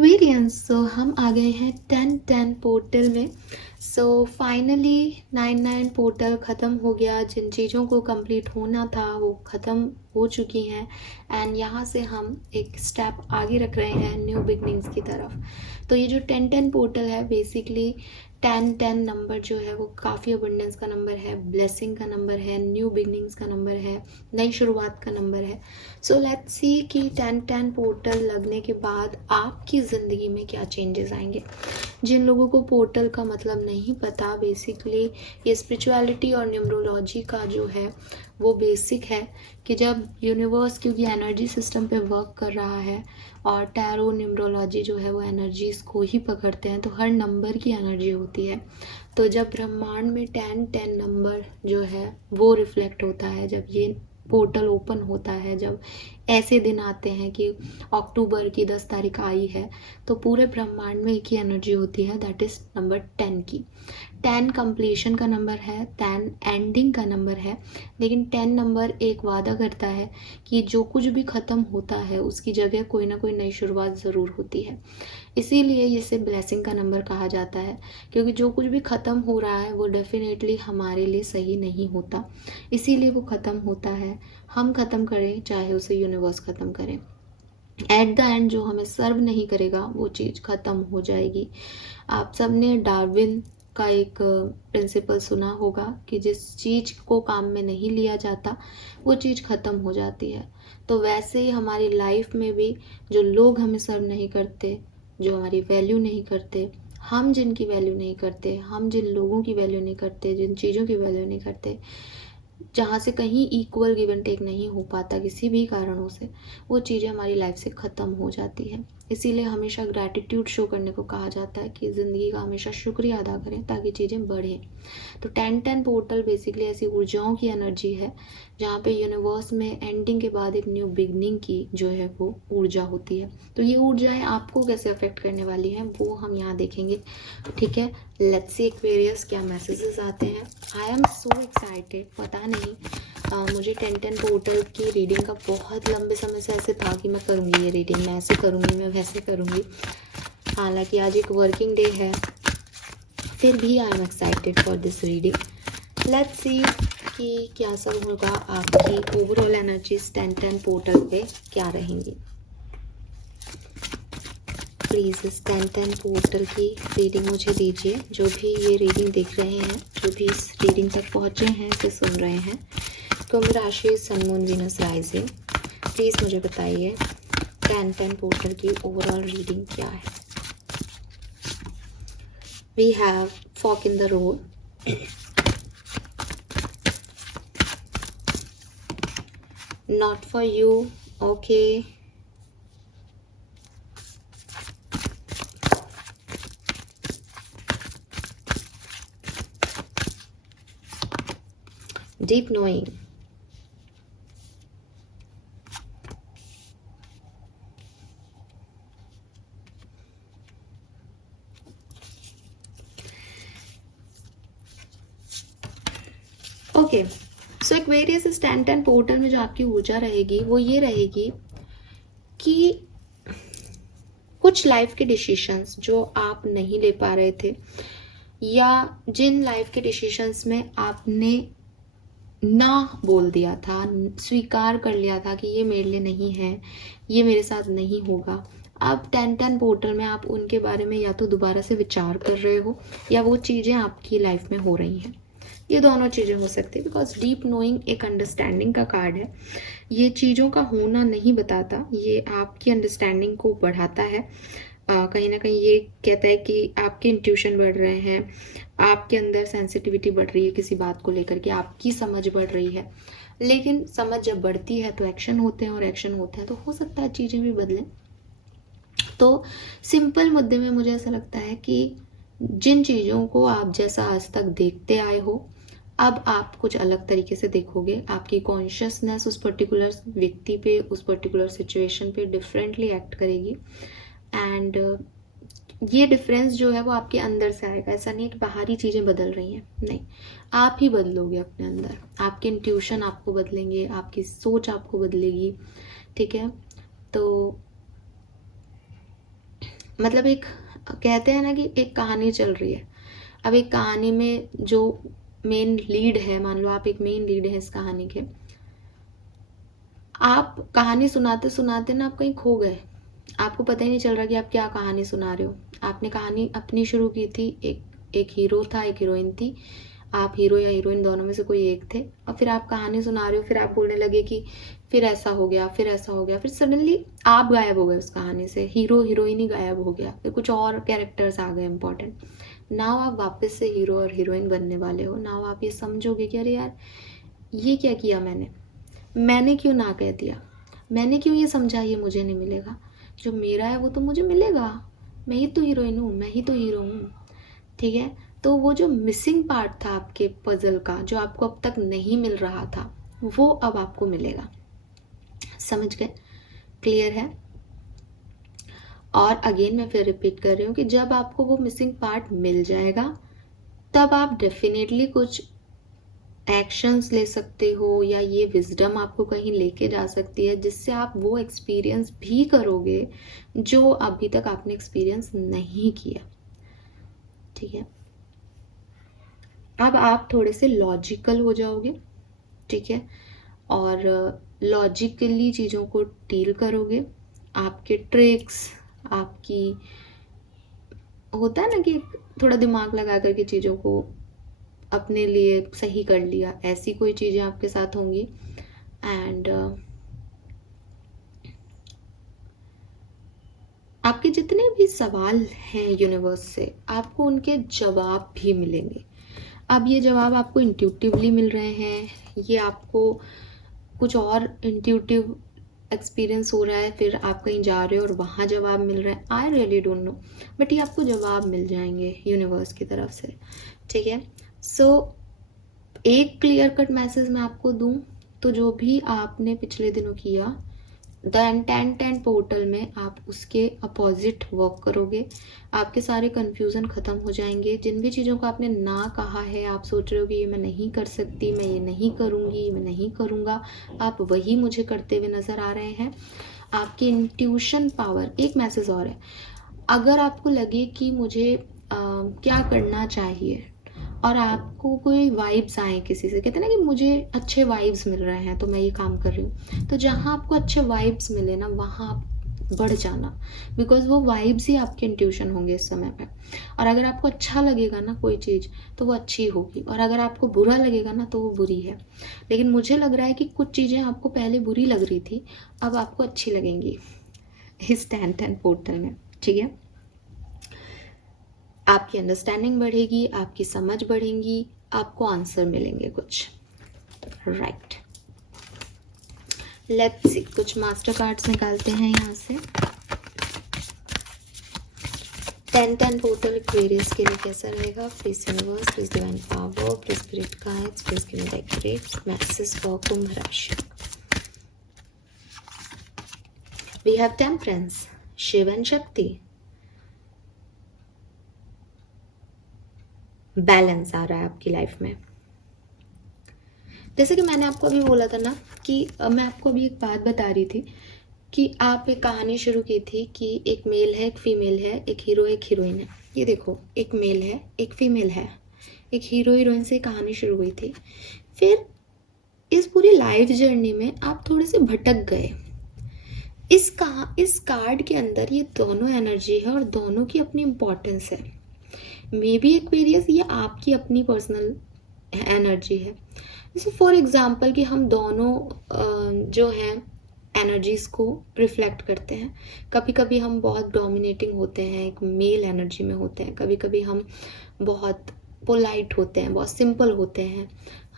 Aquarians, सो हम आ गए हैं 10-10 पोर्टल में। सो फाइनली 9-9 पोर्टल ख़त्म हो गया। जिन चीज़ों को कंप्लीट होना था वो ख़त्म हो चुकी हैं एंड यहाँ से हम एक स्टेप आगे रख रहे हैं न्यू बिगनिंग्स की तरफ। तो ये जो 10-10 पोर्टल है बेसिकली 10-10 नंबर जो है वो काफ़ी अबंडेंस का नंबर है, ब्लेसिंग का नंबर है, न्यू बिगनिंग्स का नंबर है, नई शुरुआत का नंबर है। सो लेट्स सी कि 10-10 पोर्टल लगने के बाद आपकी ज़िंदगी में क्या चेंजेस आएंगे। जिन लोगों को पोर्टल का मतलब नहीं पता, बेसिकली ये स्पिरिचुअलिटी और न्यूमरोलॉजी का जो है वो बेसिक है कि जब यूनिवर्स क्योंकि एनर्जी सिस्टम पे वर्क कर रहा है और टैरो न्यूमरोलॉजी जो है वो एनर्जीज को ही पकड़ते हैं, तो हर नंबर की एनर्जी होती है। तो जब ब्रह्मांड में 10-10 नंबर जो है वो रिफ्लेक्ट होता है, जब ये पोर्टल ओपन होता है, जब ऐसे दिन आते हैं कि अक्टूबर की 10 तारीख आई है, तो पूरे ब्रह्मांड में एक ही एनर्जी होती है, दैट इज़ नंबर 10 की। 10 कंप्लीशन का नंबर है, 10 एंडिंग का नंबर है, लेकिन 10 नंबर एक वादा करता है कि जो कुछ भी ख़त्म होता है उसकी जगह कोई ना कोई नई शुरुआत ज़रूर होती है। इसीलिए इसे ब्लेसिंग का नंबर कहा जाता है, क्योंकि जो कुछ भी ख़त्म हो रहा है वो डेफिनेटली हमारे लिए सही नहीं होता, इसीलिए वो ख़त्म होता है। हम ख़त्म करें चाहे उसे यूनिवर्स ख़त्म करें, एट द एंड जो हमें सर्व नहीं करेगा वो चीज़ ख़त्म हो जाएगी। आप सब ने डार्विन का एक प्रिंसिपल सुना होगा कि जिस चीज़ को काम में नहीं लिया जाता वो चीज़ ख़त्म हो जाती है। तो वैसे ही हमारी लाइफ में भी जो लोग हमें सर्व नहीं करते, जो हमारी वैल्यू नहीं करते, हम जिनकी वैल्यू नहीं करते, हम जिन लोगों की वैल्यू नहीं करते, जिन चीज़ों की वैल्यू नहीं करते, जहाँ से कहीं इक्वल गिव एंड टेक नहीं हो पाता किसी भी कारणों से, वो चीज़ें हमारी लाइफ से ख़त्म हो जाती है। इसीलिए हमेशा ग्रैटिट्यूड शो करने को कहा जाता है कि ज़िंदगी का हमेशा शुक्रिया अदा करें ताकि चीज़ें बढ़ें। तो 10-10 पोर्टल बेसिकली ऐसी ऊर्जाओं की एनर्जी है जहाँ पे यूनिवर्स में एंडिंग के बाद एक न्यू बिगनिंग की जो है वो ऊर्जा होती है। तो ये ऊर्जाएं आपको कैसे अफेक्ट करने वाली हैं वो हम यहाँ देखेंगे, ठीक है। लेट्स सी एक्वेरियस क्या मैसेजेस आते हैं। I am so excited. पता नहीं मुझे 10-10 पोर्टल की रीडिंग का बहुत लंबे समय से ऐसे था कि मैं करूँगी ये रीडिंग, मैं ऐसे करूँगी, मैं वैसे करूँगी। हालांकि आज एक वर्किंग डे है, फिर भी I am excited for this reading. Let's see कि क्या सब होगा, आपकी ओवरऑल एनर्जीज 10-10 पोर्टल पे क्या रहेंगी। प्लीज़ इस 10-10 पोर्टल की रीडिंग मुझे दीजिए। जो भी ये रीडिंग देख रहे हैं, जो भी इस रीडिंग तक पहुँचे हैं, इसे सुन रहे हैं, कुंभ राशि, sun, moon, Venus, rising, please मुझे बताइए 10-10 पोर्टल की ओवरऑल रीडिंग क्या है। We have fork in the road, not for you, okay, deep knowing, okay. So Aquarius इस 10-10 पोर्टल में जो आपकी ऊर्जा रहेगी वो ये रहेगी कि कुछ लाइफ के डिसीशंस जो आप नहीं ले पा रहे थे, या जिन लाइफ के डिसीशंस में आपने ना बोल दिया था, स्वीकार कर लिया था कि ये मेरे लिए नहीं है, ये मेरे साथ नहीं होगा, अब 10-10 पोर्टल में आप उनके बारे में या तो दोबारा से विचार कर रहे हो या वो चीज़ें आपकी लाइफ में हो रही हैं। ये दोनों चीज़ें हो सकती है, बिकॉज डीप नोइंग एक अंडरस्टैंडिंग का कार्ड है। ये चीज़ों का होना नहीं बताता, ये आपकी अंडरस्टैंडिंग को बढ़ाता है। कहीं ना कहीं ये कहता है कि आपके इंट्यूशन बढ़ रहे हैं, आपके अंदर सेंसिटिविटी बढ़ रही है किसी बात को लेकर के, आपकी समझ बढ़ रही है। लेकिन समझ जब बढ़ती है तो एक्शन होते हैं, और एक्शन होता है तो हो सकता है चीज़ें भी बदलें। तो सिंपल मुद्दे में मुझे ऐसा लगता है कि जिन चीज़ों को आप जैसा आज तक देखते आए हो, अब आप कुछ अलग तरीके से देखोगे। आपकी कॉन्शियसनेस उस पर्टिकुलर व्यक्ति पे, उस पर्टिकुलर सिचुएशन पे डिफरेंटली एक्ट करेगी। एंड ये डिफरेंस जो है वो आपके अंदर से आएगा। ऐसा नहीं है कि बाहरी चीज़ें बदल रही हैं, नहीं, आप ही बदलोगे अपने अंदर। आपके इंट्यूशन आपको बदलेंगे, आपकी सोच आपको बदलेगी, ठीक है। तो मतलब एक कहते हैं ना कि एक कहानी चल रही है। अब एक कहानी में जो मेन लीड है, मान लो आप एक मेन लीड है इस कहानी के, आप कहानी सुनाते सुनाते ना आप कहीं खो गए, आपको पता ही नहीं चल रहा कि आप क्या कहानी सुना रहे हो। आपने कहानी अपनी शुरू की थी, एक हीरो था, एक हीरोइन थी, आप हीरो या हीरोइन दोनों में से कोई एक थे, और फिर आप कहानी सुना रहे हो, फिर आप बोलने लगे कि फिर ऐसा हो गया, फिर ऐसा हो गया, फिर सडनली आप गायब हो गए उस कहानी से, हीरो हीरोइन ही गायब हो गया, फिर कुछ और कैरेक्टर्स आ गए इंपॉर्टेंट। नाउ आप वापस से हीरो और हीरोइन बनने वाले हो। नाउ आप ये समझोगे कि अरे यार ये क्या किया मैंने क्यों ना कह दिया, मैंने क्यों ये समझा ये मुझे नहीं मिलेगा, जो मेरा है वो तो मुझे मिलेगा, मैं ही तो हीरोइन हूँ, मैं ही तो हीरो हूँ। ठीक है, तो वो जो मिसिंग पार्ट था आपके पजल का, जो आपको अब तक नहीं मिल रहा था, वो अब आपको मिलेगा। समझ गए? क्लियर है? और अगेन मैं फिर रिपीट कर रही हूँ कि जब आपको वो मिसिंग पार्ट मिल जाएगा, तब आप डेफिनेटली कुछ एक्शंस ले सकते हो, या ये विजडम आपको कहीं लेके जा सकती है जिससे आप वो एक्सपीरियंस भी करोगे जो अभी तक आपने एक्सपीरियंस नहीं किया। ठीक है, अब आप थोड़े से लॉजिकल हो जाओगे। ठीक है, और लॉजिकली चीज़ों को डील करोगे। आपके ट्रिक्स, आपकी होता है ना कि थोड़ा दिमाग लगा करके चीज़ों को अपने लिए सही कर लिया, ऐसी कोई चीज़ें आपके साथ होंगी। एंड आपके जितने भी सवाल हैं यूनिवर्स से, आपको उनके जवाब भी मिलेंगे। अब ये जवाब आपको इंट्यूटिवली मिल रहे हैं, ये आपको कुछ और इंट्यूटिव एक्सपीरियंस हो रहा है, फिर आप कहीं जा रहे हो और वहाँ जवाब मिल रहा है, I really don't know, but ये आपको जवाब मिल जाएंगे यूनिवर्स की तरफ से। ठीक है, सो एक क्लियर कट मैसेज मैं आपको दूं तो जो भी आपने पिछले दिनों किया, द 10-10 पोर्टल में आप उसके अपोजिट वर्क करोगे। आपके सारे कन्फ्यूज़न ख़त्म हो जाएंगे। जिन भी चीज़ों को आपने ना कहा है, आप सोच रहे हो कि ये मैं नहीं कर सकती, मैं ये नहीं करूँगी, मैं नहीं करूँगा, आप वही मुझे करते हुए नज़र आ रहे हैं। आपकी इंट्यूशन पावर, एक मैसेज और है, अगर आपको लगे कि मुझे क्या करना चाहिए और आपको कोई वाइब्स आए किसी से, कहते हैं ना कि मुझे अच्छे वाइब्स मिल रहे हैं तो मैं ये काम कर रही हूँ, तो जहाँ आपको अच्छे वाइब्स मिले ना वहाँ आप बढ़ जाना, बिकॉज वो वाइब्स ही आपके इंट्यूशन होंगे इस समय पे। और अगर आपको अच्छा लगेगा ना कोई चीज़ तो वो अच्छी होगी, और अगर आपको बुरा लगेगा ना तो वो बुरी है। लेकिन मुझे लग रहा है कि कुछ चीज़ें आपको पहले बुरी लग रही थी, अब आपको अच्छी लगेंगी इस 10-10 पोर्टल में। ठीक है, आपकी अंडरस्टैंडिंग बढ़ेगी, आपकी समझ बढ़ेगी, आपको आंसर मिलेंगे कुछ। राइट, लेट्स सी, कुछ मास्टर कार्ड्स निकालते हैं यहाँ से। 10-10 पोर्टल एक्वेरियस के लिए कैसा रहेगा? Please universe, please divine power, please spirit guides, please give me the accurate message for Kumbh राशि। We have temperance, Shiv and Shakti, balance आ रहा है आपकी लाइफ में। जैसे कि मैंने आपको अभी बोला था ना कि मैं आपको अभी एक बात बता रही थी कि आप एक कहानी शुरू की थी कि एक मेल है, एक फीमेल है, एक हीरो एक हीरोइन है। ये देखो, एक मेल है, एक फीमेल है, एक हीरो हीरोइन से कहानी शुरू हुई थी। फिर इस पूरी लाइफ जर्नी में आप थोड़े से भटक गए। इस कार्ड के अंदर ये दोनों एनर्जी है और दोनों की अपनी इम्पोर्टेंस है। मे बी एक्वेरियस ये आपकी अपनी पर्सनल एनर्जी है। जैसे फॉर एग्जाम्पल कि हम दोनों जो हैं एनर्जीज को रिफ्लेक्ट करते हैं। कभी कभी हम बहुत डोमिनेटिंग होते हैं, एक मेल एनर्जी में होते हैं, कभी कभी हम बहुत पोलाइट होते हैं, बहुत सिंपल होते हैं,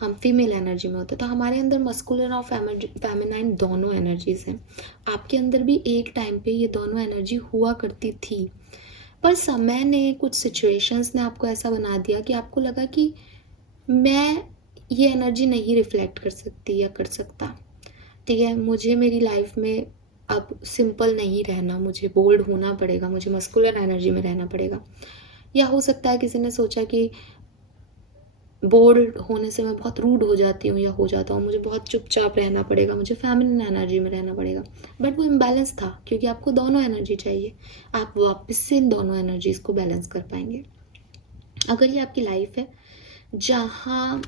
हम फीमेल एनर्जी में होते हैं। तो हमारे अंदर मस्कुलिन और फेमिनाइन दोनों एनर्जीज हैं। आपके अंदर भी एक टाइम पे ये दोनों एनर्जी हुआ करती थी, पर समय ने, कुछ सिचुएशंस ने आपको ऐसा बना दिया कि आपको लगा कि मैं ये एनर्जी नहीं रिफ्लेक्ट कर सकती या कर सकता। ठीक है, मुझे मेरी लाइफ में अब सिंपल नहीं रहना, मुझे बोल्ड होना पड़ेगा, मुझे मस्कुलर एनर्जी में रहना पड़ेगा। या हो सकता है किसी ने सोचा कि बोल्ड होने से मैं बहुत रूड हो जाती हूँ या हो जाता हूँ, मुझे बहुत चुपचाप रहना पड़ेगा, मुझे फेमिनिन एनर्जी में रहना पड़ेगा। बट वो इम्बैलेंस था, क्योंकि आपको दोनों एनर्जी चाहिए। आप वापस से इन दोनों एनर्जीज को बैलेंस कर पाएंगे। अगर ये आपकी लाइफ है जहाँ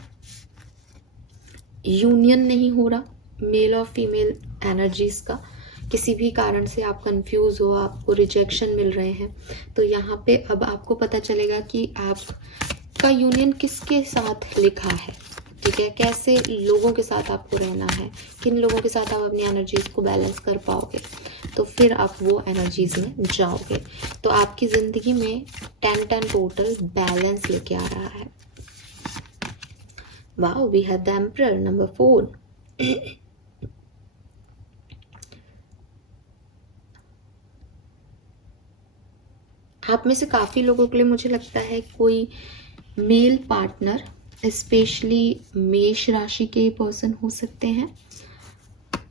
यूनियन नहीं हो रहा मेल और फीमेल एनर्जीज का, किसी भी कारण से आप कंफ्यूज हो, आपको रिजेक्शन मिल रहे हैं, तो यहाँ पे अब आपको पता चलेगा कि आपका यूनियन किसके साथ लिखा है। ठीक है, कैसे लोगों के साथ आपको रहना है, किन लोगों के साथ आप अपनी एनर्जीज को बैलेंस कर पाओगे, तो फिर आप वो एनर्जीज में जाओगे। तो आपकी ज़िंदगी में 10-10 टोटल बैलेंस लेके आ रहा है। Wow, we have the emperor number 4। आप में से काफ़ी लोगों के लिए मुझे लगता है कोई मेल पार्टनर, स्पेशली मेष राशि के पर्सन हो सकते हैं।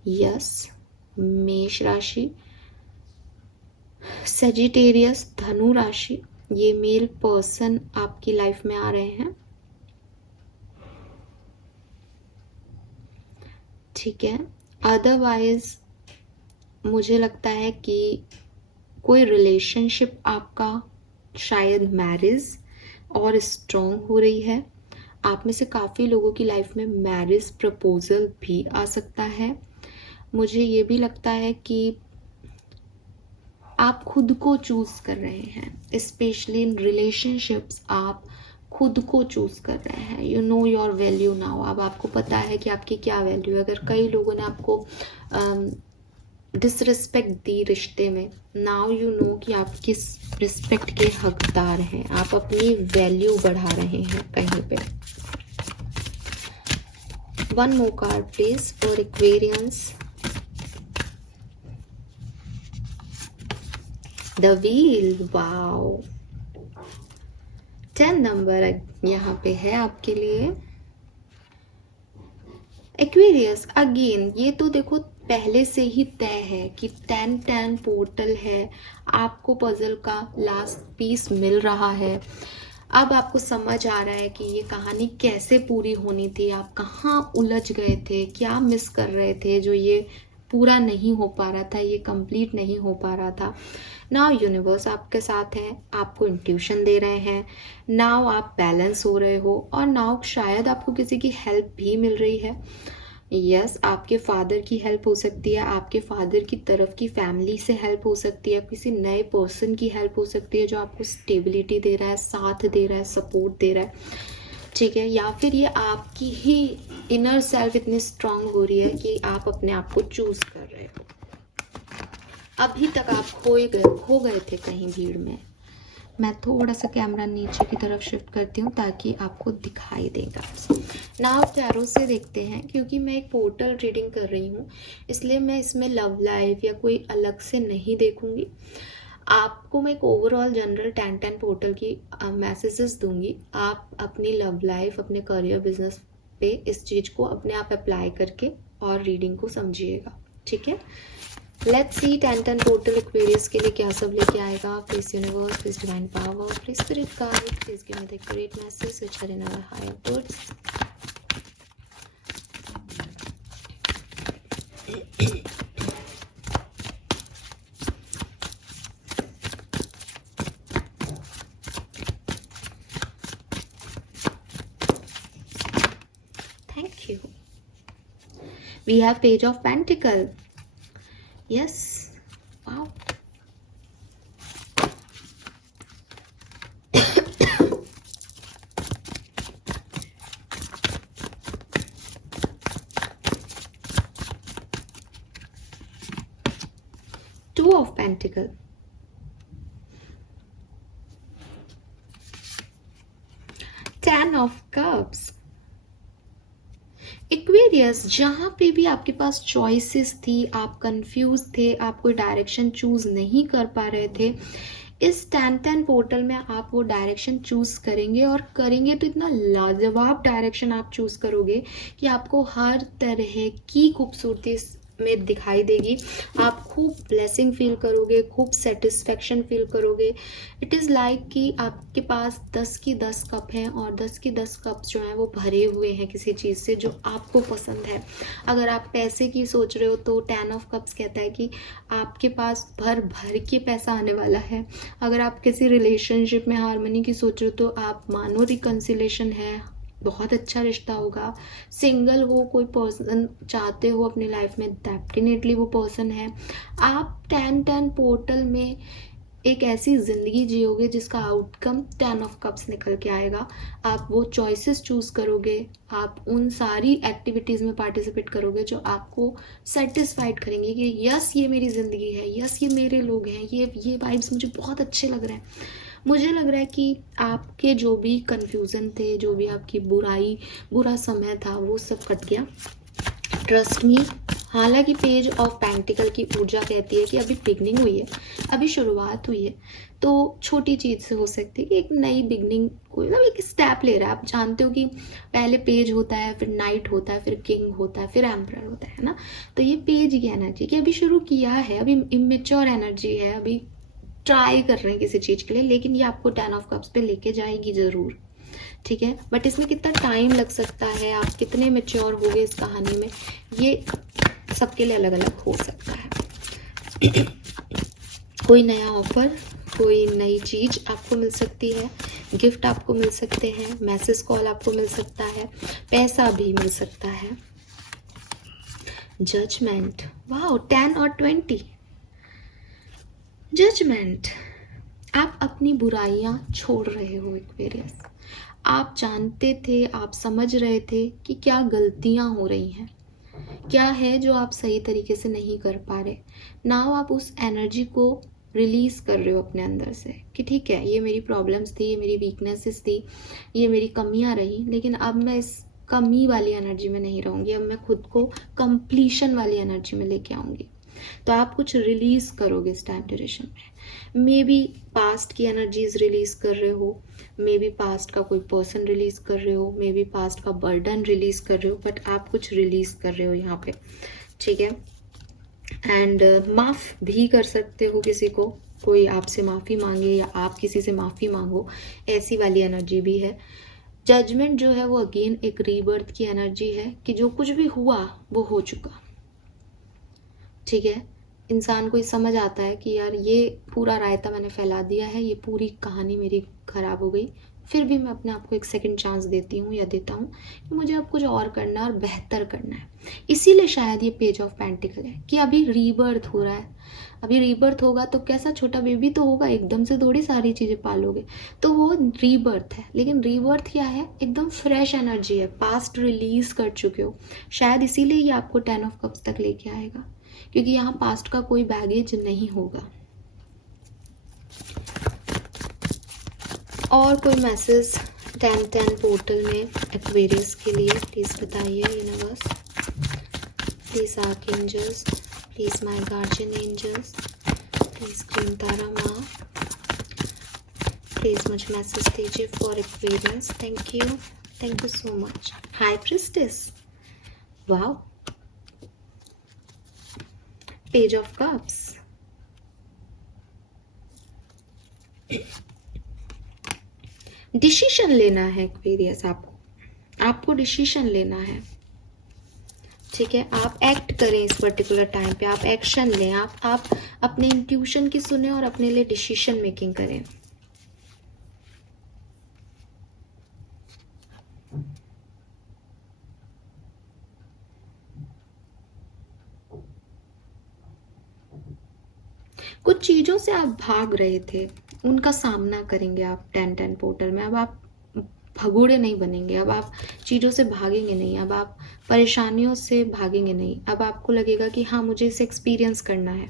यस, मेष राशि, सेजिटेरियस, धनु राशि, ये मेल पर्सन आपकी लाइफ में आ रहे हैं। ठीक है, अदरवाइज मुझे लगता है कि कोई रिलेशनशिप आपका शायद मैरिज और स्ट्रॉन्ग हो रही है। आप में से काफ़ी लोगों की लाइफ में मैरिज प्रपोजल भी आ सकता है। मुझे ये भी लगता है कि आप खुद को चूज कर रहे हैं, स्पेशली इन रिलेशनशिप्स आप खुद को चूज कर रहे हैं। You know your value now. अब आपको पता है कि आपकी क्या वैल्यू है। अगर कई लोगों ने आपको डिसरिस्पेक्ट दी रिश्ते में, नाउ यू नो कि आप किस रिस्पेक्ट के हकदार हैं। आप अपनी वैल्यू बढ़ा रहे हैं कहीं पे। One more card please for Aquarians. The wheel, wow, 10 number यहाँ पे है आपके लिए। एक्वेरियस अगेन, ये तो देखो पहले से ही तय है कि 10-10 पोर्टल है, आपको पजल का लास्ट पीस मिल रहा है। अब आपको समझ आ रहा है कि ये कहानी कैसे पूरी होनी थी, आप कहाँ उलझ गए थे, क्या मिस कर रहे थे जो ये पूरा नहीं हो पा रहा था, ये कंप्लीट नहीं हो पा रहा था। नाउ यूनिवर्स आपके साथ है, आपको इंट्यूशन दे रहे हैं। नाउ आप बैलेंस हो रहे हो, और नाउ शायद आपको किसी की हेल्प भी मिल रही है। यस, आपके फादर की हेल्प हो सकती है, आपके फादर की तरफ की फैमिली से हेल्प हो सकती है, किसी नए पर्सन की हेल्प हो सकती है जो आपको स्टेबिलिटी दे रहा है, साथ दे रहा है, सपोर्ट दे रहा है। ठीक है, या फिर ये आपकी ही इनर सेल्फ इतनी स्ट्रांग हो रही है कि आप अपने आप को चूज कर रहे हो। अभी तक आप खो गए थे कहीं भीड़ में। मैं थोड़ा सा कैमरा नीचे की तरफ शिफ्ट करती हूँ ताकि आपको दिखाई देगा। ना आप टैरो से देखते हैं, क्योंकि मैं एक पोर्टल रीडिंग कर रही हूँ, इसलिए मैं इसमें लव लाइफ या कोई अलग से नहीं देखूंगी। आपको मैं एक ओवरऑल जनरल 10-10 पोर्टल की मैसेजेस दूंगी। आप अपनी लव लाइफ, अपने करियर, बिजनेस पे इस चीज़ को अपने आप अप्लाई करके और रीडिंग को समझिएगा। ठीक है, लेट्स सी 10-10 पोर्टल एक्वेरियस के लिए क्या सब लेके आएगा। Please universe, please divine power, please spirit guide, please give me the accurate message which are in our higher goods. Thank you. We have Page of Pentacle. Yes. Wow. Two of Pentacle. Ten of Cups. Aquarius, जहाँ पे भी आपके पास choices थी, आप confuse थे, आप कोई direction choose नहीं कर पा रहे थे, इस 10-10 पोर्टल में आप वो डायरेक्शन चूज करेंगे, और करेंगे तो इतना लाजवाब डायरेक्शन आप चूज करोगे कि आपको हर तरह की खूबसूरती में दिखाई देगी। आप खूब ब्लेसिंग फील करोगे, खूब सेटिस्फेक्शन फील करोगे। इट इज़ लाइक कि आपके पास 10 की 10 कप हैं और 10 की 10 कप जो हैं वो भरे हुए हैं किसी चीज़ से जो आपको पसंद है। अगर आप पैसे की सोच रहे हो तो 10 ऑफ कप्स कहता है कि आपके पास भर भर के पैसा आने वाला है। अगर आप किसी रिलेशनशिप में हार्मनी की सोच रहे हो तो आप मानो रिकन्सिलेशन है, बहुत अच्छा रिश्ता होगा। सिंगल हो, कोई पर्सन चाहते हो अपनी लाइफ में, डेफिनेटली वो पर्सन है। आप 10-10 पोर्टल में एक ऐसी ज़िंदगी जियोगे जिसका आउटकम 10 ऑफ कप्स निकल के आएगा। आप वो चॉइसेस चूज़ करोगे, आप उन सारी एक्टिविटीज़ में पार्टिसिपेट करोगे जो आपको सेटिस्फाइड करेंगे कि यस ये मेरी ज़िंदगी है, यस ये मेरे लोग हैं, ये वाइब्स मुझे बहुत अच्छे लग रहे हैं। मुझे लग रहा है कि आपके जो भी कन्फ्यूज़न थे, जो भी आपकी बुरा समय था, वो सब कट गया। Trust me. हालांकि पेज ऑफ पेंटिकल की ऊर्जा कहती है कि अभी बिगनिंग हुई है, अभी शुरुआत हुई है, तो छोटी चीज़ से हो सकती है कि एक नई बिगनिंग, कोई ना एक स्टेप ले रहा है। आप जानते हो कि पहले पेज होता है, फिर नाइट होता है, फिर किंग होता है, फिर एम्परर होता है ना। तो ये पेज की एनर्जी कि अभी शुरू किया है, अभी इमेच्योर एनर्जी है, अभी ट्राई कर रहे हैं किसी चीज़ के लिए, लेकिन ये आपको 10 ऑफ कप्स पे लेके जाएगी ज़रूर, ठीक है। बट इसमें कितना टाइम लग सकता है, आप कितने मेच्योर होगे इस कहानी में, ये सबके लिए अलग अलग हो सकता है। कोई नया ऑफर, कोई नई चीज़ आपको मिल सकती है, गिफ्ट आपको मिल सकते हैं, मैसेज कॉल आपको मिल सकता है, पैसा भी मिल सकता है। जजमेंट, वाह, 10 और 20। जजमेंट, आप अपनी बुराइयां छोड़ रहे हो एक्वेरियस। आप जानते थे, आप समझ रहे थे कि क्या गलतियां हो रही हैं, क्या है जो आप सही तरीके से नहीं कर पा रहे। नाउ आप उस एनर्जी को रिलीज कर रहे हो अपने अंदर से कि ठीक है, ये मेरी प्रॉब्लम्स थी, ये मेरी वीकनेसेस थी, ये मेरी कमियां रही, लेकिन अब मैं इस कमी वाली एनर्जी में नहीं रहूंगी, अब मैं खुद को कंप्लीशन वाली एनर्जी में लेके आऊंगी। तो आप कुछ रिलीज करोगे इस टाइम ड्यूरेशन में। मे बी पास्ट की एनर्जीज रिलीज कर रहे हो, मे बी पास्ट का कोई पर्सन रिलीज कर रहे हो, मे बी पास्ट का बर्डन रिलीज कर रहे हो, बट आप कुछ रिलीज कर रहे हो यहाँ पे, ठीक है। एंड माफ़ भी कर सकते हो किसी को, कोई आपसे माफ़ी मांगे या आप किसी से माफ़ी मांगो, ऐसी वाली एनर्जी भी है। जजमेंट जो है वो अगेन एक रीबर्थ की एनर्जी है कि जो कुछ भी हुआ वो हो चुका, ठीक है। इंसान को समझ आता है कि यार ये पूरा रायता मैंने फैला दिया है, ये पूरी कहानी मेरी ख़राब हो गई, फिर भी मैं अपने आप को एक सेकंड चांस देती हूँ या देता हूँ कि मुझे अब कुछ और करना है और बेहतर करना है। इसीलिए शायद ये पेज ऑफ पेंटिकल है कि अभी रीबर्थ हो रहा है। अभी रीबर्थ होगा तो कैसा छोटा बेबी तो होगा, एकदम से थोड़ी सारी चीज़ें पालोगे, तो वो रीबर्थ है। लेकिन रीबर्थ क्या है, एकदम फ्रेश एनर्जी है, पास्ट रिलीज कर चुके हो। शायद इसीलिए ये आपको 10 ऑफ कप्स तक लेके आएगा, क्योंकि यहाँ पास्ट का कोई बैगेज नहीं होगा। और कोई मैसेज 10-10 पोर्टल में एक्वेरियस के लिए प्लीज़ बताइए universe, please archangels, please my guardian angels, please queen Tara माँ, प्लीज़ मुझे मैसेज दीजिए for Aquarius. Thank you so much. High priestess, wow, page of cups, decision लेना है एक्वेरियस, आपको डिसीजन लेना है, ठीक है। आप एक्ट करें इस पर्टिकुलर टाइम पे, आप एक्शन लें, आप अपने इंट्यूशन की सुने और अपने लिए डिसीजन मेकिंग करें। कुछ चीज़ों से आप भाग रहे थे, उनका सामना करेंगे आप 10-10 पोर्टल में। अब आप भगोड़े नहीं बनेंगे, अब आप चीज़ों से भागेंगे नहीं, अब आप परेशानियों से भागेंगे नहीं। अब आपको लगेगा कि हाँ, मुझे इसे एक्सपीरियंस करना है,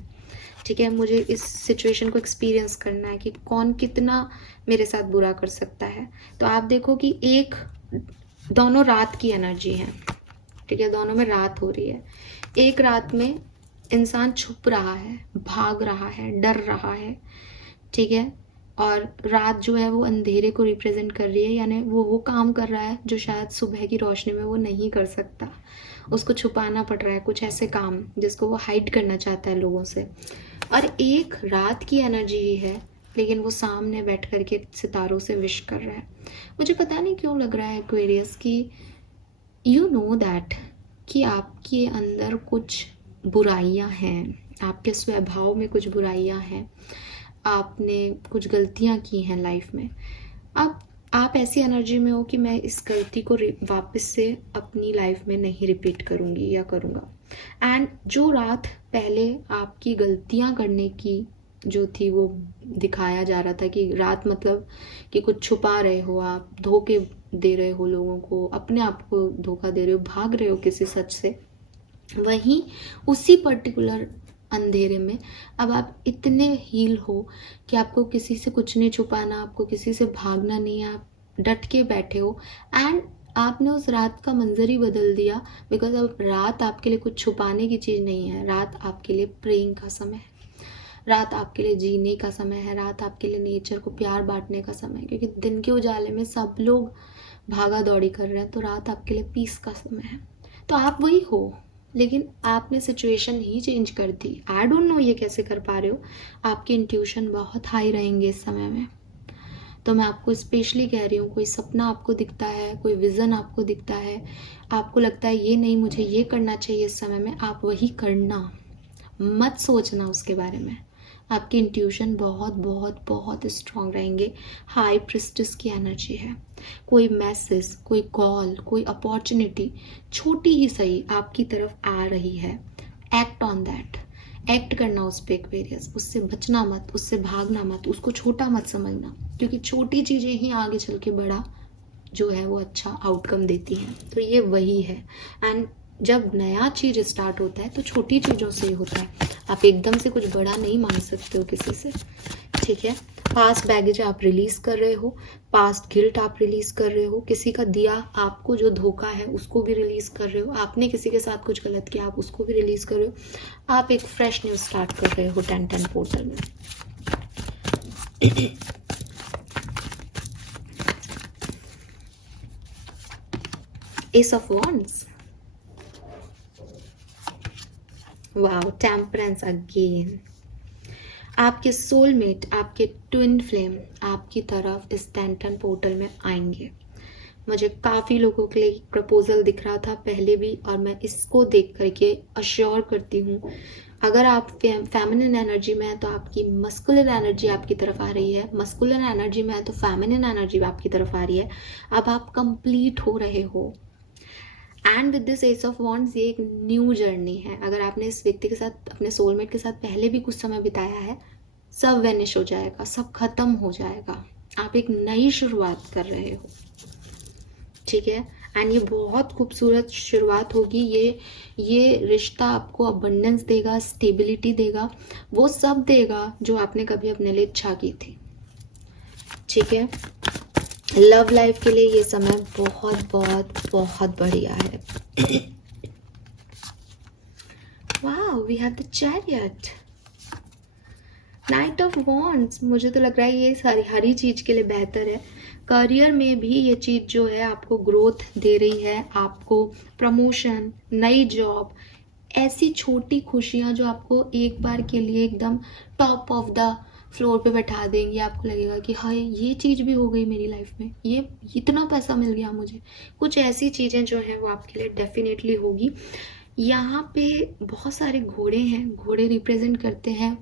ठीक है, मुझे इस सिचुएशन को एक्सपीरियंस करना है कि कौन कितना मेरे साथ बुरा कर सकता है। तो आप देखो कि दोनों रात की एनर्जी है, ठीक है, दोनों में रात हो रही है। एक रात में इंसान छुप रहा है, भाग रहा है, डर रहा है, ठीक है, और रात जो है वो अंधेरे को रिप्रेजेंट कर रही है, यानी वो काम कर रहा है जो शायद सुबह की रोशनी में वो नहीं कर सकता, उसको छुपाना पड़ रहा है, कुछ ऐसे काम जिसको वो हाइड करना चाहता है लोगों से। और एक रात की एनर्जी ही है, लेकिन वो सामने बैठ करके सितारों से विश कर रहा है। मुझे पता नहीं क्यों लग रहा है एक्वेरियस की यू नो दैट कि आपके अंदर कुछ बुराइयां हैं, आपके स्वभाव में कुछ बुराइयां हैं, आपने कुछ गलतियां की हैं लाइफ में। अब आप ऐसी एनर्जी में हो कि मैं इस गलती को वापस से अपनी लाइफ में नहीं रिपीट करूँगी या करूँगा। एंड जो रात पहले आपकी गलतियां करने की जो थी वो दिखाया जा रहा था कि रात मतलब कि कुछ छुपा रहे हो, आप धोखे दे रहे हो लोगों को, अपने आप को धोखा दे रहे हो, भाग रहे हो किसी सच से, वहीं उसी पर्टिकुलर अंधेरे में अब आप इतने हील हो कि आपको किसी से कुछ नहीं छुपाना, आपको किसी से भागना नहीं है, आप डट के बैठे हो। एंड आपने उस रात का मंजर ही बदल दिया, बिकॉज अब रात आपके लिए कुछ छुपाने की चीज़ नहीं है, रात आपके लिए प्रेइंग का समय है, रात आपके लिए जीने का समय है, रात आपके लिए नेचर को प्यार बांटने का समय है। क्योंकि दिन के उजाले में सब लोग भागा दौड़ी कर रहे हैं, तो रात आपके लिए पीस का समय है। तो आप वही हो, लेकिन आपने सिचुएशन ही चेंज कर दी। आई डोंट नो ये कैसे कर पा रहे हो, आपके इंट्यूशन बहुत हाई रहेंगे इस समय में। तो मैं आपको स्पेशली कह रही हूँ, कोई सपना आपको दिखता है, कोई विज़न आपको दिखता है, आपको लगता है ये नहीं मुझे ये करना चाहिए इस समय में, आप वही करना, मत सोचना उसके बारे में। आपकी इंट्यूशन बहुत बहुत बहुत स्ट्रांग रहेंगे। हाई प्रिस्टिस की एनर्जी है, कोई मैसेज, कोई कॉल, कोई अपॉर्चुनिटी छोटी ही सही आपकी तरफ आ रही है, एक्ट ऑन दैट, एक्ट करना उस पर एक्वेरियस, उससे बचना मत, उससे भागना मत, उसको छोटा मत समझना, क्योंकि छोटी चीज़ें ही आगे चल के बड़ा जो है वो अच्छा आउटकम देती हैं। तो ये वही है। एंड जब नया चीज़ स्टार्ट होता है तो छोटी चीज़ों से ही होता है, आप एकदम से कुछ बड़ा नहीं मांग सकते हो किसी से, ठीक है। पास्ट बैगेज आप रिलीज कर रहे हो, पास्ट गिल्ट आप रिलीज कर रहे हो, किसी का दिया आपको जो धोखा है उसको भी रिलीज कर रहे हो, आपने किसी के साथ कुछ गलत किया आप उसको भी रिलीज कर रहे हो, आप एक फ्रेश न्यूज स्टार्ट कर रहे हो 10-10 पोर्टल में। S of wands, wow, temperance again. आपके सोलमेट, आपके ट्विन फ्लेम आपकी तरफ इस 10-10 पोर्टल में आएंगे। मुझे काफ़ी लोगों के लिए प्रपोजल दिख रहा था पहले भी, और मैं इसको देख करके अश्योर करती हूँ, अगर आप फेमिनिन एनर्जी में है तो आपकी मस्कुलिन एनर्जी आपकी तरफ आ रही है, मस्कुलिन एनर्जी में है तो फेमिनिन एनर्जी आपकी तरफ आ रही है। अब आप कंप्लीट हो रहे हो। And with this S of wands ये एक न्यू जर्नी है। अगर आपने इस व्यक्ति के साथ, अपने सोलमेट के साथ पहले भी कुछ समय बिताया है, सब वेनिश हो जाएगा, सब खत्म हो जाएगा, आप एक नई शुरुआत कर रहे हो, ठीक है। एंड ये बहुत खूबसूरत शुरुआत होगी। ये रिश्ता आपको अबंडेंस देगा, स्टेबिलिटी देगा, वो सब देगा जो आपने कभी अपने लिए इच्छा की थी, ठीक है। लव लाइफ के लिए ये समय बहुत बहुत बहुत बढ़िया है। Wow, we have the chariot, knight of wands. मुझे तो लग रहा है ये सारी हरी चीज के लिए बेहतर है। करियर में भी ये चीज जो है आपको ग्रोथ दे रही है, आपको प्रमोशन, नई जॉब, ऐसी छोटी खुशियां जो आपको एक बार के लिए एकदम टॉप ऑफ द फ्लोर पे बैठा देंगी। आपको लगेगा कि हाँ ये चीज़ भी हो गई मेरी लाइफ में, ये इतना पैसा मिल गया मुझे, कुछ ऐसी चीज़ें जो हैं वो आपके लिए डेफिनेटली होगी। यहाँ पे बहुत सारे घोड़े हैं, घोड़े रिप्रेजेंट करते हैं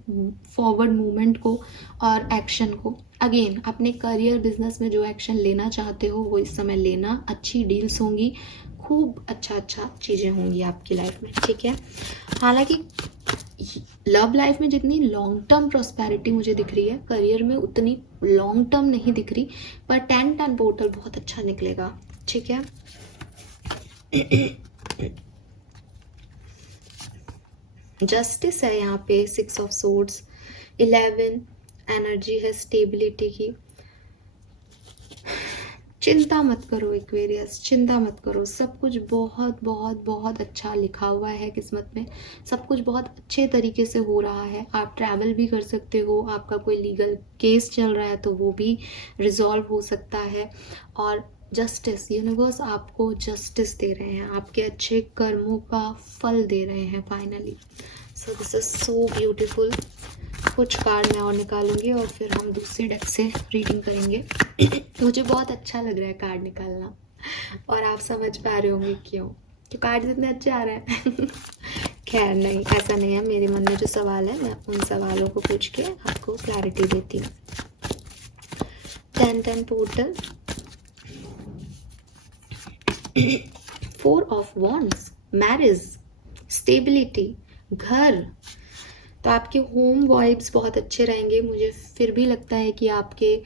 फॉरवर्ड मूवमेंट को और एक्शन को। अगेन अपने करियर बिजनेस में जो एक्शन लेना चाहते हो वो इस समय लेना, अच्छी डील्स होंगी, खूब अच्छा चीज़ें होंगी आपकी लाइफ में, ठीक है। हालांकि लव लाइफ में जितनी लॉन्ग टर्म प्रॉस्पेरिटी मुझे दिख रही है, करियर में उतनी लॉन्ग टर्म नहीं दिख रही, पर 10-10 पोर्टल बहुत अच्छा निकलेगा, ठीक है। जस्टिस है यहाँ पे, 6 ऑफ सोर्ड्स, 11 एनर्जी है स्टेबिलिटी की। चिंता मत करो एक्वेरियस, चिंता मत करो, सब कुछ बहुत बहुत बहुत अच्छा लिखा हुआ है किस्मत में। सब कुछ बहुत अच्छे तरीके से हो रहा है। आप ट्रैवल भी कर सकते हो, आपका कोई लीगल केस चल रहा है तो वो भी रिजॉल्व हो सकता है। और जस्टिस, यूनिवर्स आपको जस्टिस दे रहे हैं, आपके अच्छे कर्मों का फल दे रहे हैं finally. So this is so beautiful. कुछ कार्ड मैं और निकालूंगी और फिर हम दूसरे डेक से रीडिंग करेंगे। मुझे बहुत अच्छा लग रहा है कार्ड निकालना, और आप समझ पा रहे होंगे क्यों कार्ड इतने अच्छे आ रहे हैं। खैर नहीं, ऐसा नहीं है। मेरे मन में जो सवाल है मैं उन सवालों को पूछ के आपको क्लैरिटी देती हूँ। 10 portal, 4 of wands, marriage, stability, घर। तो आपके होम वाइब्स बहुत अच्छे रहेंगे। मुझे फिर भी लगता है कि आपके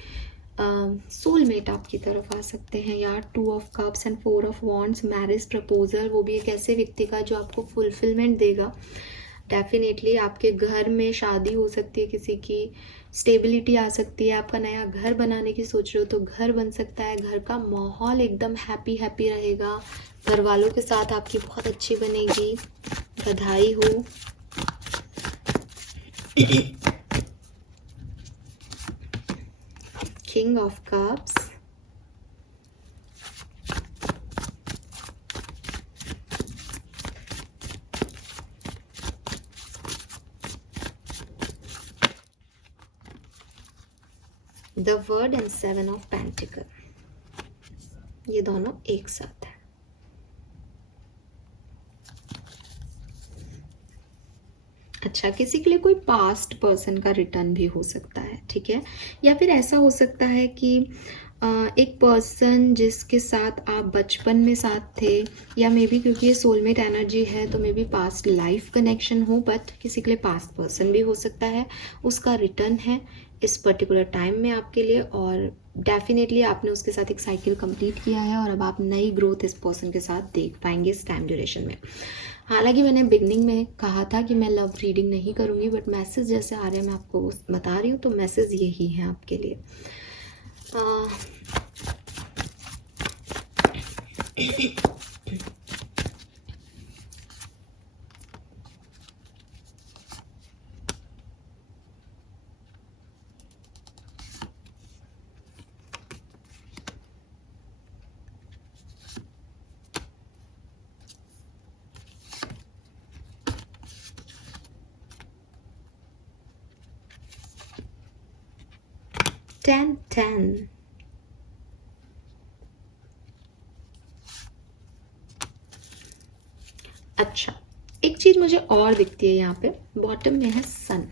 सोलमेट आपकी तरफ आ सकते हैं यार। 2 of cups and 4 of wands, marriage proposal, वो भी एक ऐसे व्यक्ति का जो आपको फुलफिलमेंट देगा। डेफिनेटली आपके घर में शादी हो सकती है किसी की, स्टेबिलिटी आ सकती है। आपका नया घर बनाने की सोच रहे हो तो घर बन सकता है। घर का माहौल एकदम हैप्पी हैप्पी रहेगा। घर वालों के साथ आपकी बहुत अच्छी बनेगी। बधाई हो। King of Cups, The World and 7 of Pentacle, ये दोनों एक साथ है। अच्छा, किसी के लिए कोई पास्ट पर्सन का रिटर्न भी हो सकता है, ठीक है। या फिर ऐसा हो सकता है कि एक पर्सन जिसके साथ आप बचपन में साथ थे, या मे बी क्योंकि ये सोलमेट एनर्जी है तो may be past life connection हो, बट किसी के लिए पास्ट पर्सन भी हो सकता है। उसका रिटर्न है इस पर्टिकुलर टाइम में आपके लिए, और डेफिनेटली आपने उसके साथ एक साइकिल कंप्लीट किया है और अब आप नई ग्रोथ इस पर्सन के साथ देख पाएंगे इस टाइम ड्यूरेशन में। हालांकि मैंने बिगनिंग में कहा था कि मैं लव रीडिंग नहीं करूंगी, बट मैसेज जैसे आ रहे हैं मैं आपको बता रही हूँ, तो मैसेज यही है आपके लिए। टेन। अच्छा, एक चीज मुझे और दिखती है यहाँ पे, बॉटम में है सन।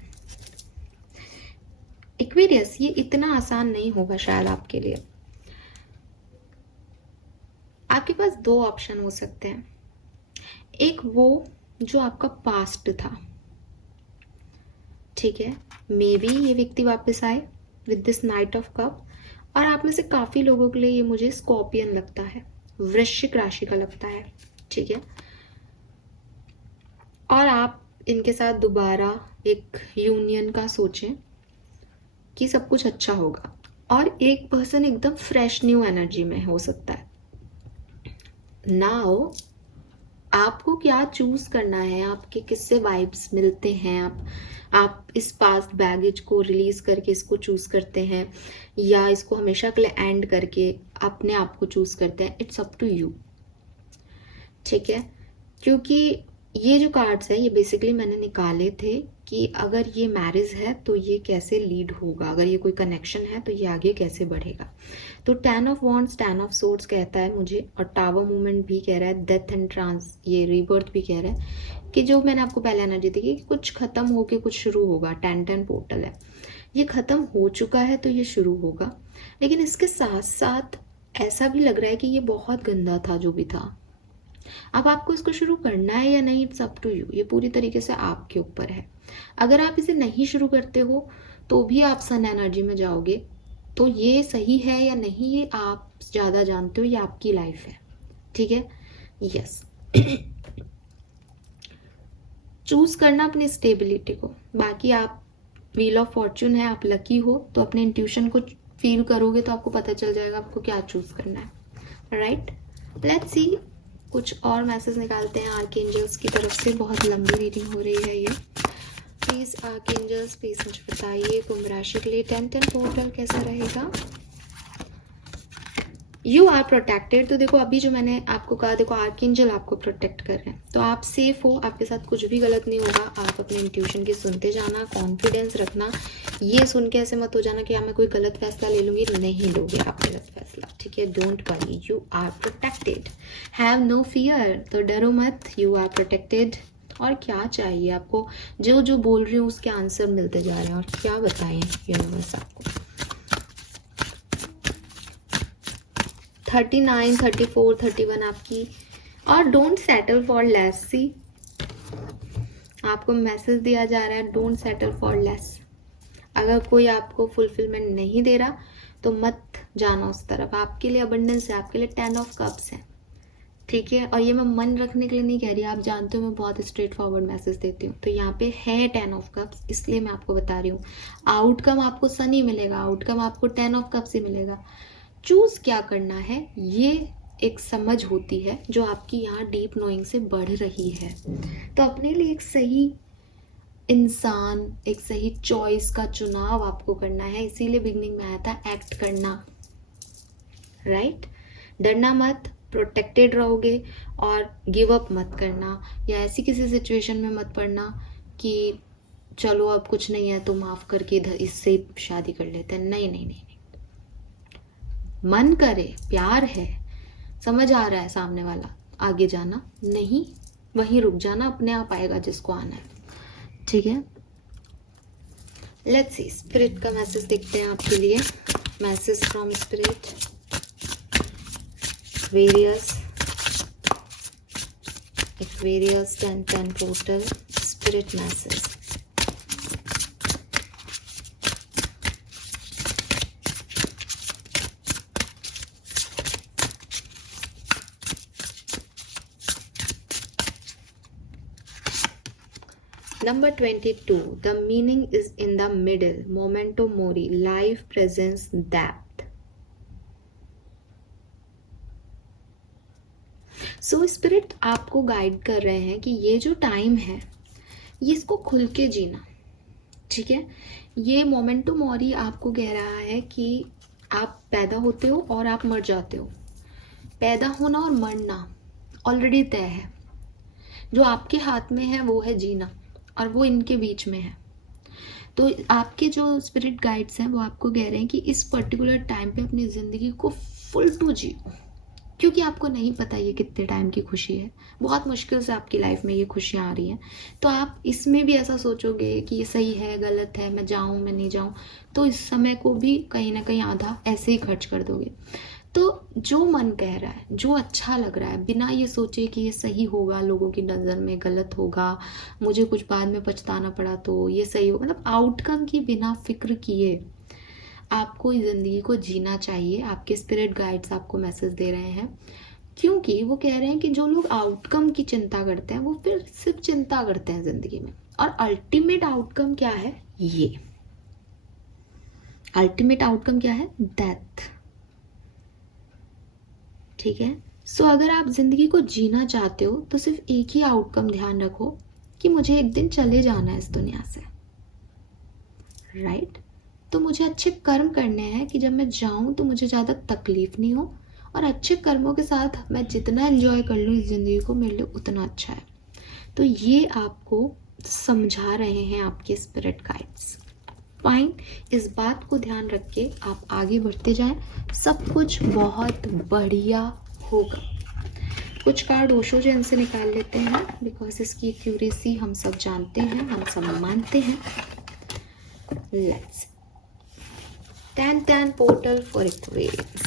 एक्वेरियस, ये इतना आसान नहीं होगा शायद आपके लिए। आपके पास 2 ऑप्शन हो सकते हैं। एक वो जो आपका पास्ट था, ठीक है, मे बी ये व्यक्ति वापस आए with this night of cup, और आप में से काफी लोगों के लिए ये मुझे स्कॉर्पियन लगता है, वृश्चिक राशि का लगता है, ठीक है। और आप इनके साथ दोबारा एक यूनियन का सोचें कि सब कुछ अच्छा होगा। और एक पर्सन एकदम फ्रेश न्यू एनर्जी में हो सकता है। नाउ आपको क्या चूज करना है, आपके किससे वाइब्स मिलते हैं, आप इस पास्ट बैगेज को रिलीज करके इसको चूज करते हैं, या इसको हमेशा के लिए एंड करके अपने आप को चूज करते हैं। इट्स अप टू यू, ठीक है। क्योंकि ये जो कार्ड्स है ये बेसिकली मैंने निकाले थे कि अगर ये मैरिज है तो ये कैसे लीड होगा, अगर ये कोई कनेक्शन है तो ये आगे कैसे बढ़ेगा। तो 10 ऑफ वॉन्ड्स, 10 ऑफ सोर्ड्स कहता है मुझे, और टावर मूवमेंट भी कह रहा है, डेथ एंड ट्रांस, ये रीबर्थ भी कह रहा है कि जो मैंने आपको पहले एनर्जी दी कि कुछ खत्म होके कुछ शुरू होगा। 10 पोर्टल है, ये खत्म हो चुका है तो ये शुरू होगा। लेकिन इसके साथ साथ ऐसा भी लग रहा है कि ये बहुत गंदा था जो भी था। अब आपको इसको शुरू करना है या नहीं, इट्स अप टू यू, ये पूरी तरीके से आपके ऊपर है। अगर आप इसे नहीं शुरू करते हो तो भी आप सन एनर्जी में जाओगे, तो ये सही है या नहीं ये आप ज्यादा जानते हो, ये आपकी लाइफ है, ठीक है। यस, चूज करना अपनी स्टेबिलिटी को। बाकी आप व्हील ऑफ फॉर्च्यून है, आप लकी हो तो अपने इंट्यूशन को फील करोगे तो आपको पता चल जाएगा आपको क्या चूज़ करना है, राइट। लेट्स सी, कुछ और मैसेज निकालते हैं आर्कएंजल्स की तरफ से। बहुत लंबी रीडिंग हो रही है ये। प्लीज़ आर्कएंजल्स प्लीज़ मुझे बताइए कुंभ राशि के लिए 10-10 पोर्टल कैसा रहेगा। You are protected. तो देखो अभी जो मैंने आपको कहा, देखो आर्कएंजल आपको प्रोटेक्ट कर रहे हैं, तो आप सेफ हो, आपके साथ कुछ भी गलत नहीं होगा। आप अपने इंट्यूशन की सुनते जाना, कॉन्फिडेंस रखना। ये सुन के ऐसे मत हो जाना कि मैं कोई गलत फैसला ले लूँगी, नहीं लोगे आप गलत फैसला, ठीक है। Don't worry, you are protected, have no fear. तो डरो मत, यू आर प्रोटेक्टेड। और क्या चाहिए आपको, जो जो बोल रही हूँ उसके आंसर मिलते जा रहे हैं। और क्या बताएं यूनिवर्स आपको। 39, 34, 31 आपकी। और डोंट सेटल फॉर लेस। सी, आपको मैसेज दिया जा रहा है, डोंट सेटल फॉर लेस। अगर कोई आपको फुलफिलमेंट नहीं दे रहा तो मत जाना उस तरफ। आपके लिए अबंडेंस है, आपके लिए 10 ऑफ कप्स है, ठीक है। और ये मैं मन रखने के लिए नहीं कह रही, आप जानते हो मैं बहुत स्ट्रेट फॉरवर्ड मैसेज देती हूँ। तो यहाँ पे है 10 ऑफ कप्स, इसलिए मैं आपको बता रही हूँ। आउटकम आपको सन ही मिलेगा, आउटकम आपको 10 ऑफ कप्स ही मिलेगा। चूज क्या करना है, ये एक समझ होती है जो आपकी यहाँ डीप नोइंग से बढ़ रही है। तो अपने लिए एक सही इंसान, एक सही चॉइस का चुनाव आपको करना है। इसीलिए बिगनिंग में आया था एक्ट करना, राइट। डरना मत, प्रोटेक्टेड रहोगे। और गिव अप मत करना, या ऐसी किसी सिचुएशन में मत पड़ना कि चलो अब कुछ नहीं है तो माफ करके इससे शादी कर लेते हैं। नहीं नहीं नहीं, मन करे, प्यार है, समझ आ रहा है सामने वाला, आगे जाना, नहीं वहीं रुक जाना, अपने आप आएगा जिसको आना है, ठीक है। लेट्स सी, स्पिरिट का मैसेज देखते हैं आपके लिए। Message from spirit, Aquarius 10-10 portal, spirit message. Number 22, the meaning is in the middle, memento mori, life, presence, depth. So spirit आपको गाइड कर रहे हैं कि ये जो टाइम है ये इसको खुल के जीना, ठीक है। ये मोमेंटो मोरी आपको कह रहा है कि आप पैदा होते हो और आप मर जाते हो। पैदा होना और मरना ऑलरेडी तय है। जो आपके हाथ में है वो है जीना, और वो इनके बीच में है। तो आपके जो स्पिरिट गाइड्स हैं वो आपको कह रहे हैं कि इस पर्टिकुलर टाइम पे अपनी ज़िंदगी को फुल टू जियो, क्योंकि आपको नहीं पता ये कितने टाइम की खुशी है। बहुत मुश्किल से आपकी लाइफ में ये खुशियाँ आ रही हैं। तो आप इसमें भी ऐसा सोचोगे कि ये सही है, गलत है, मैं जाऊँ, मैं नहीं जाऊँ, तो इस समय को भी कहीं ना कहीं आधा ऐसे ही खर्च कर दोगे। तो जो मन कह रहा है, जो अच्छा लग रहा है, बिना ये सोचे कि ये सही होगा, लोगों की नज़र में गलत होगा, मुझे कुछ बाद में पछताना पड़ा तो ये सही होगा, मतलब आउटकम की बिना फिक्र किए आपको इस ज़िंदगी को जीना चाहिए। आपके स्पिरिट गाइड्स आपको मैसेज दे रहे हैं, क्योंकि वो कह रहे हैं कि जो लोग आउटकम की चिंता करते हैं वो फिर सिर्फ चिंता करते हैं ज़िंदगी में। और अल्टीमेट आउटकम क्या है, ये अल्टीमेट आउटकम क्या है, डेथ, ठीक है। सो अगर आप ज़िंदगी को जीना चाहते हो तो सिर्फ एक ही आउटकम ध्यान रखो कि मुझे एक दिन चले जाना है इस दुनिया से, राइट। तो मुझे अच्छे कर्म करने हैं कि जब मैं जाऊं तो मुझे ज़्यादा तकलीफ नहीं हो, और अच्छे कर्मों के साथ मैं जितना एंजॉय कर लूँ इस ज़िंदगी को, मेरे लिए उतना अच्छा है। तो ये आपको समझा रहे हैं आपके स्पिरिट गाइड्स। फाइन, इस बात को ध्यान रख के आप आगे बढ़ते जाएं, सब कुछ बहुत बढ़िया होगा। कुछ कार्ड ओशो जैन से निकाल लेते हैं, बिकॉज इसकी एक्यूरेसी हम सब जानते हैं, हम सब मानते हैं। Let's 10-10 portal for Aquarius.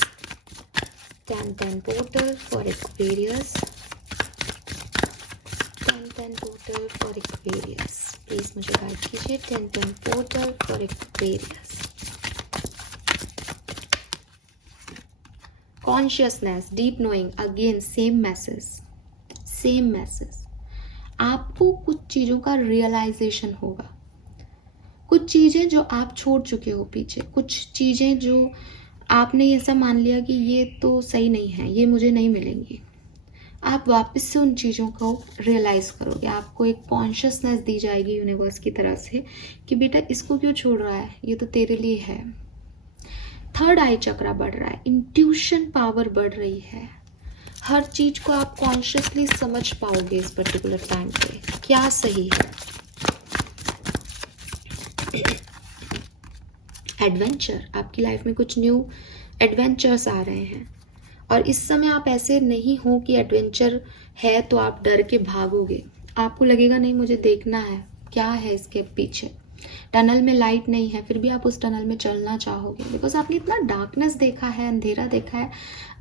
10-10 portal for Aquarius. 10-10 portal for Aquarius. Please मुझे गाइड कीजिए 10-10 portal for Aquarius. Consciousness, deep knowing, again same message, same message. आपको कुछ चीज़ों का रियलाइजेशन होगा, कुछ कुछ चीज़ें जो आप छोड़ चुके हो पीछे, कुछ चीज़ें जो आपने ऐसा मान लिया कि ये तो सही नहीं है, ये मुझे नहीं मिलेंगी, आप वापस से उन चीज़ों को रियलाइज़ करोगे। आपको एक कॉन्शियसनेस दी जाएगी यूनिवर्स की तरफ से कि बेटा इसको क्यों छोड़ रहा है, ये तो तेरे लिए है। थर्ड आई चक्रा बढ़ रहा है, इंट्यूशन पावर बढ़ रही है, हर चीज को आप कॉन्शियसली समझ पाओगे इस पर्टिकुलर टाइम पे क्या सही है। एडवेंचर, आपकी लाइफ में कुछ न्यू एडवेंचर्स आ रहे हैं और इस समय आप ऐसे नहीं हो कि एडवेंचर है तो आप डर के भागोगे। आपको लगेगा नहीं मुझे देखना है क्या है इसके पीछे। टनल में लाइट नहीं है फिर भी आप उस टनल में चलना चाहोगे, बिकॉज आपने इतना डार्कनेस देखा है, अंधेरा देखा है।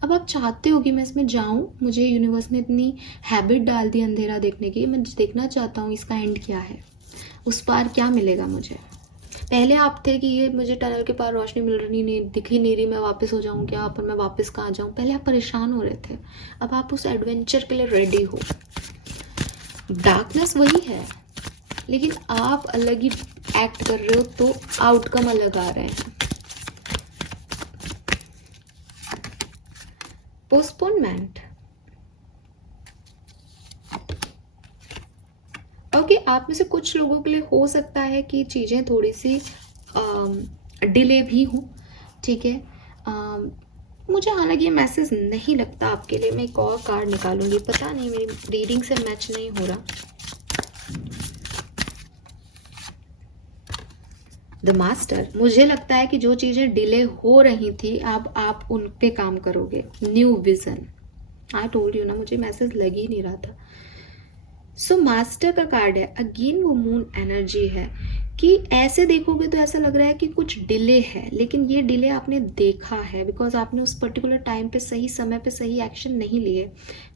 अब आप चाहते हो कि मैं इसमें जाऊं, मुझे यूनिवर्स ने इतनी हैबिट डाल दी अंधेरा देखने की, मैं देखना चाहता हूँ इसका एंड क्या है, उस पार क्या मिलेगा मुझे। पहले आप थे कि ये मुझे टनल के पार रोशनी मिल रही नहीं, दिख ही नहीं रही, मैं वापस हो जाऊँ क्या, पर मैं वापस कहाँ जाऊँ। पहले आप परेशान हो रहे थे, अब आप उस एडवेंचर के लिए रेडी हो। डार्कनेस वही है लेकिन आप अलग ही एक्ट कर रहे हो तो आउटकम अलग आ रहे हैं। पोस्टपोनमेंट, ओके, आप में से कुछ लोगों के लिए हो सकता है कि चीज़ें थोड़ी सी डिले भी हो, ठीक है। मुझे हालांकि ये मैसेज नहीं लगता आपके लिए। मैं एक और कार्ड निकालूंगी, पता नहीं मेरी रीडिंग से मैच नहीं हो रहा। द मास्टर, मुझे लगता है कि जो चीज़ें डिले हो रही थी अब आप उन पे काम करोगे। New vision, I told you ना, मुझे मैसेज लग ही नहीं रहा था। सो मास्टर का कार्ड है, अगेन वो मून एनर्जी है कि ऐसे देखोगे तो ऐसा लग रहा है कि कुछ डिले है, लेकिन ये डिले आपने देखा है बिकॉज आपने उस पर्टिकुलर टाइम पे सही समय पे सही एक्शन नहीं लिए।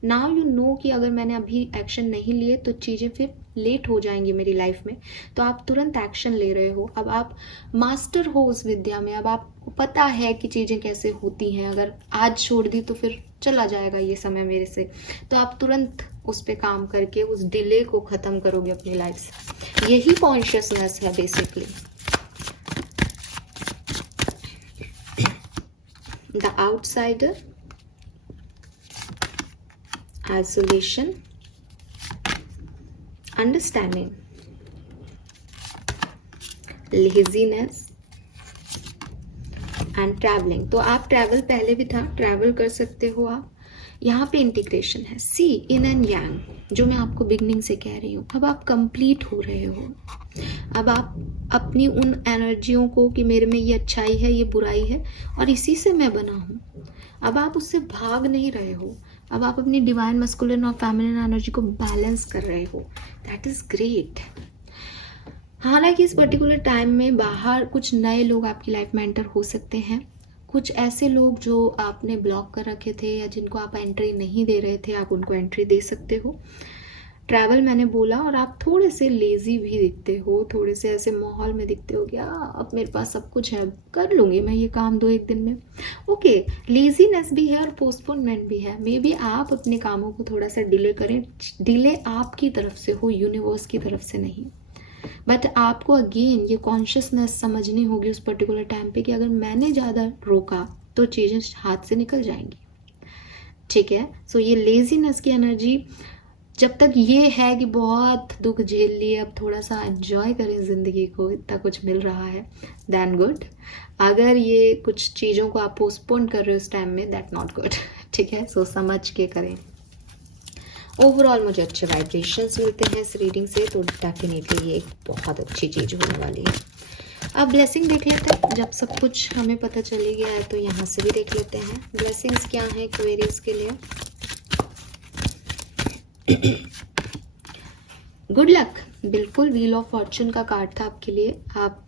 नाउ यू नो कि अगर मैंने अभी एक्शन नहीं लिए तो चीज़ें फिर लेट हो जाएंगी मेरी लाइफ में, तो आप तुरंत एक्शन ले रहे हो। अब आप मास्टर हो उस विद्या में, अब आपको पता है कि चीज़ें कैसे होती हैं। अगर आज छोड़ दी तो फिर चला जाएगा ये समय मेरे से, तो आप तुरंत उस पे काम करके उस डिले को ख़त्म करोगे अपनी लाइफ से। यही कॉन्शियसनेस है basically. The outsider, isolation, understanding, laziness and travelling. तो आप ट्रैवल पहले भी था, ट्रैवल कर सकते हो आप। यहाँ पे इंटीग्रेशन है, सी इन एंड यांग, जो मैं आपको बिगनिंग से कह रही हूँ। अब आप कंप्लीट हो रहे हो, अब आप अपनी उन एनर्जियों को कि मेरे में ये अच्छाई है ये बुराई है और इसी से मैं बना हूँ, अब आप उससे भाग नहीं रहे हो। अब आप अपनी डिवाइन मस्कुलिन और फेमिनिन एनर्जी को बैलेंस कर रहे हो। That is great. हालांकि इस पर्टिकुलर टाइम में बाहर कुछ नए लोग आपकी लाइफ में एंटर हो सकते हैं। कुछ ऐसे लोग जो आपने ब्लॉक कर रखे थे या जिनको आप एंट्री नहीं दे रहे थे, आप उनको एंट्री दे सकते हो। ट्रैवल मैंने बोला, और आप थोड़े से लेजी भी दिखते हो, थोड़े से ऐसे माहौल में दिखते हो क्या अब मेरे पास सब कुछ है, कर लूँगी मैं ये काम 2-1 दिन में। ओके, लेजीनेस भी है और पोस्टपोनमेंट भी है। मे बी आप अपने कामों को थोड़ा सा डिले करें। डिले आपकी तरफ से हो, यूनिवर्स की तरफ से नहीं। बट आपको अगेन ये कॉन्शियसनेस समझनी होगी उस पर्टिकुलर टाइम पे कि अगर मैंने ज़्यादा रोका तो चीज़ें हाथ से निकल जाएंगी, ठीक है। सो ये लेजीनेस की एनर्जी जब तक ये है कि बहुत दुख झेल लिए, अब थोड़ा सा एंजॉय करें ज़िंदगी को, इतना कुछ मिल रहा है, दैन गुड। अगर ये कुछ चीज़ों को आप पोस्टपोन कर रहे हो इस टाइम में, दैट नॉट गुड, ठीक है। सो समझ के करें। ओवरऑल मुझे अच्छे वाइब्रेशंस मिलते हैं इस रीडिंग से, तो डेफिनेटली ये एक बहुत अच्छी चीज़ होने वाली है। अब ब्लेसिंग देख लेते हैं। जब सब कुछ हमें पता चली गया है तो यहाँ से भी देख लेते हैं ब्लेसिंग्स क्या हैं एक्वेरियस के लिए। गुड लक, बिल्कुल व्हील ऑफ फॉर्चून का कार्ड था आपके लिए। आप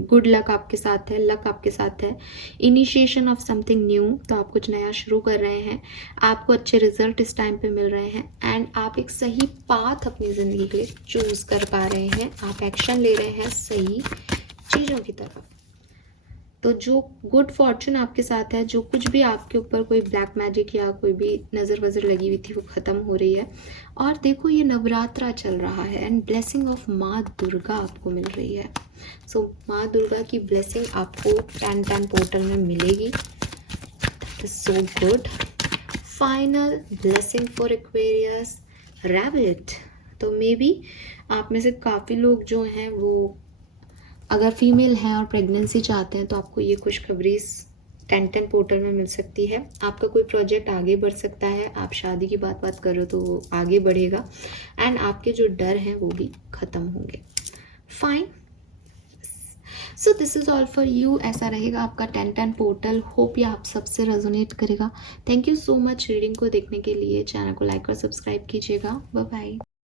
गुड लक आपके साथ है, लक आपके साथ है। इनिशिएशन ऑफ समथिंग न्यू, तो आप कुछ नया शुरू कर रहे हैं, आपको अच्छे रिजल्ट इस टाइम पे मिल रहे हैं एंड आप एक सही पाथ अपनी ज़िंदगी के लिए चूज़ कर पा रहे हैं। आप एक्शन ले रहे हैं सही चीज़ों की तरफ। तो जो गुड फॉर्चून आपके साथ है, जो कुछ भी आपके ऊपर कोई ब्लैक मैजिक या कोई भी नज़र वज़र लगी हुई थी वो ख़त्म हो रही है। और देखो ये नवरात्रा चल रहा है एंड ब्लेसिंग ऑफ माँ दुर्गा आपको मिल रही है। सो माँ दुर्गा की ब्लेसिंग आपको 10-10 पोर्टल में मिलेगी। That is so good. Final blessing for Aquarius, rabbit. तो मे बी आप में से काफ़ी लोग जो हैं वो अगर फीमेल हैं और प्रेगनेंसी चाहते हैं तो आपको ये खुशखबरी 10-10 पोर्टल में मिल सकती है। आपका कोई प्रोजेक्ट आगे बढ़ सकता है, आप शादी की बात कर रहे हो तो वो आगे बढ़ेगा एंड आपके जो डर हैं वो भी ख़त्म होंगे। Fine, so this is all for you. ऐसा रहेगा आपका 10-10 पोर्टल। होप ये आप सबसे रेजोनेट करेगा। Thank you so much reading को देखने के लिए। चैनल को लाइक और सब्सक्राइब कीजिएगा। Bye bye.